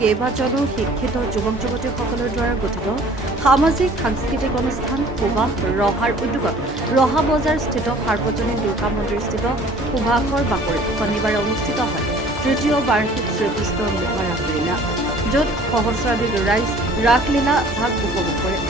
কেইবাজনো শিক্ষিত যুৱক যুৱতীসকলৰ দ্বাৰা গঠিত সামাজিক সাংস্কৃতিক অনুষ্ঠান সুভাষ ৰহাৰ উদ্যোগত ৰহা বজাৰস্থিত সাৰ্বজনীন দুৰ্গা মন্দিৰস্থিত সুভাষৰ বাকৰিত শনিবাৰে অনুষ্ঠিত হয় তৃতীয় বাৰ্ষিক শ্ৰীকৃষ্ণ মহাৰাসলীলা, য'ত সহস্ৰাধিক ৰাইজ ৰাসলীলা ভাগ উপভোগ কৰে।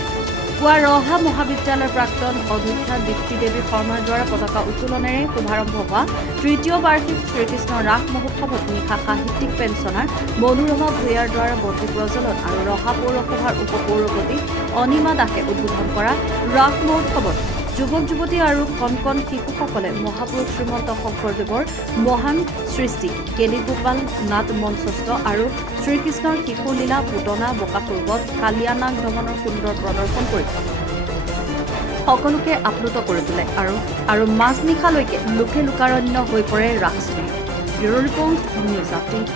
পুৱা ৰহা মহাবিদ্যালয়ৰ প্ৰাক্তন অধ্যক্ষা দীপ্তি দেৱী শৰ্মাৰ দ্বাৰা পতাকা উত্তোলনেৰে শুভাৰম্ভ হোৱা তৃতীয় বাৰ্ষিক শ্ৰীকৃষ্ণ ৰাস মহোৎসৱত নিশা সাহিত্যিক পেঞ্চনাৰ মনোৰমা ভূঞাৰ দ্বাৰা বন্তি প্ৰজ্বলন আৰু ৰহা পৌৰসভাৰ উপ পৌৰপতি অনিমা দাসে উদ্বোধন কৰা ৰাস মহোৎসৱত যুৱক যুৱতী আৰু কণ কণ শিশুসকলে মহাপুৰুষ শ্ৰীমন্ত শংকৰদেৱৰ মহান সৃষ্টি কেলিগোপাল নাট মঞ্চস্থ আৰু শ্ৰীকৃষ্ণৰ শিশুলীলা পুতনা বকাসুৰবধ কালিয়া নাগ দমনৰ সুন্দৰ প্ৰদৰ্শন কৰি সকলোকে আপ্লুত কৰি তোলে আৰু মাজনিশালৈকে লোকে লোকাৰণ্য হৈ পৰে Raslila. Bureau report, news update.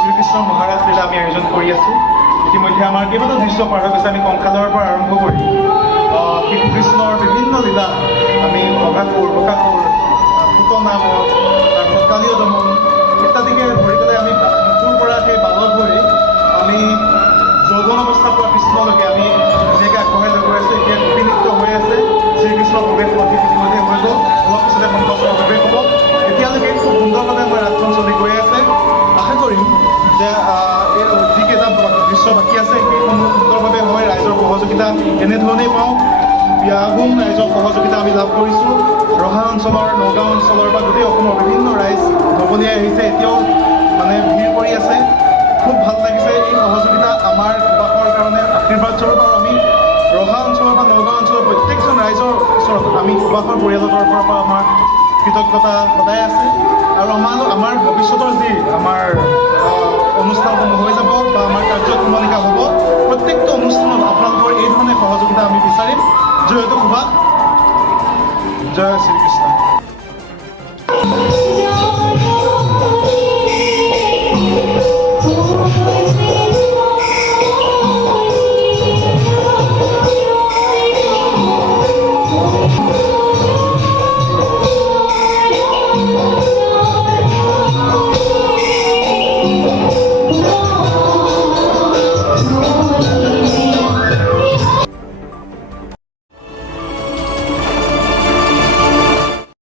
Shrikrishna মহাৰাজ লীলা আমি আয়োজন কৰি আছোঁ। ইতিমধ্যে আমাৰ কেইবাটাও দৃশ্য পাৰ হৈ গৈছে। আমি কংকালৰ পৰা আৰম্ভ কৰি শিশু কৃষ্ণৰ বিভিন্ন লীলা আমি বকাসুৰ পুতনা তাৰপিছত কালিয় দমন ইত্যাদিকে ধৰি পেলাই আমি শিশুৰ পৰা সেই বালক হৈ আমি যৌৱন অৱস্থা পোৱা কৃষ্ণলৈকে আমি ধুনীয়াকৈ আগবঢ়াই লৈ গৈ আছোঁ। এতিয়া গোপী নৃত্য হৈ আছে। শ্ৰীকৃষ্ণৰ প্ৰৱেশ পথিত ইতিমধ্যে হৈ গ'ল, অলপ পিছতে শংকৰৰ প্ৰৱেশ হ'ব। এতিয়ালৈকে খুব সুন্দৰভাৱে আমাৰ ৰাসখন চলি গৈ আছে। আশা কৰিম যে যিকেইটা দৃশ্য বাকী আছে সেইসমূহ সুন্দৰভাৱে হয়। ৰাইজৰ সহযোগিতা এনেধৰণেই পাওঁ। আহোম ৰাইজৰ সহযোগিতা আমি লাভ কৰিছোঁ। ৰহা অঞ্চলৰ, নগাঁও অঞ্চলৰ বা গোটেই অসমৰ বিভিন্ন ৰাইজ ঢপলিয়াই আহিছে, এতিয়াও ভিৰ কৰি আছে। খুব ভাল লাগিছে এই সহযোগিতা আমাৰ সুভাষৰ কাৰণে আশীৰ্বাদ স্বৰূপ। আৰু আমি ৰহা অঞ্চলৰ বা নগাঁও অঞ্চলৰ প্ৰত্যেকজন ৰাইজৰ ওচৰত আমি সুভাষৰ পৰিয়ালৰ তৰফৰ পৰা আমাৰ কৃতজ্ঞতা সদায় আছে। আৰু আমাৰ ভৱিষ্যতৰ যি আমাৰ অনুষ্ঠানসমূহ হৈ যাব বা আমাৰ কাৰ্যক্ৰমণিকা হ'ব, প্ৰত্যেকটো অনুষ্ঠানত আপোনালোকৰ এই ধৰণে সহযোগিতা আমি বিচাৰিম। জয়তু সুভাষ, জয় শ্ৰী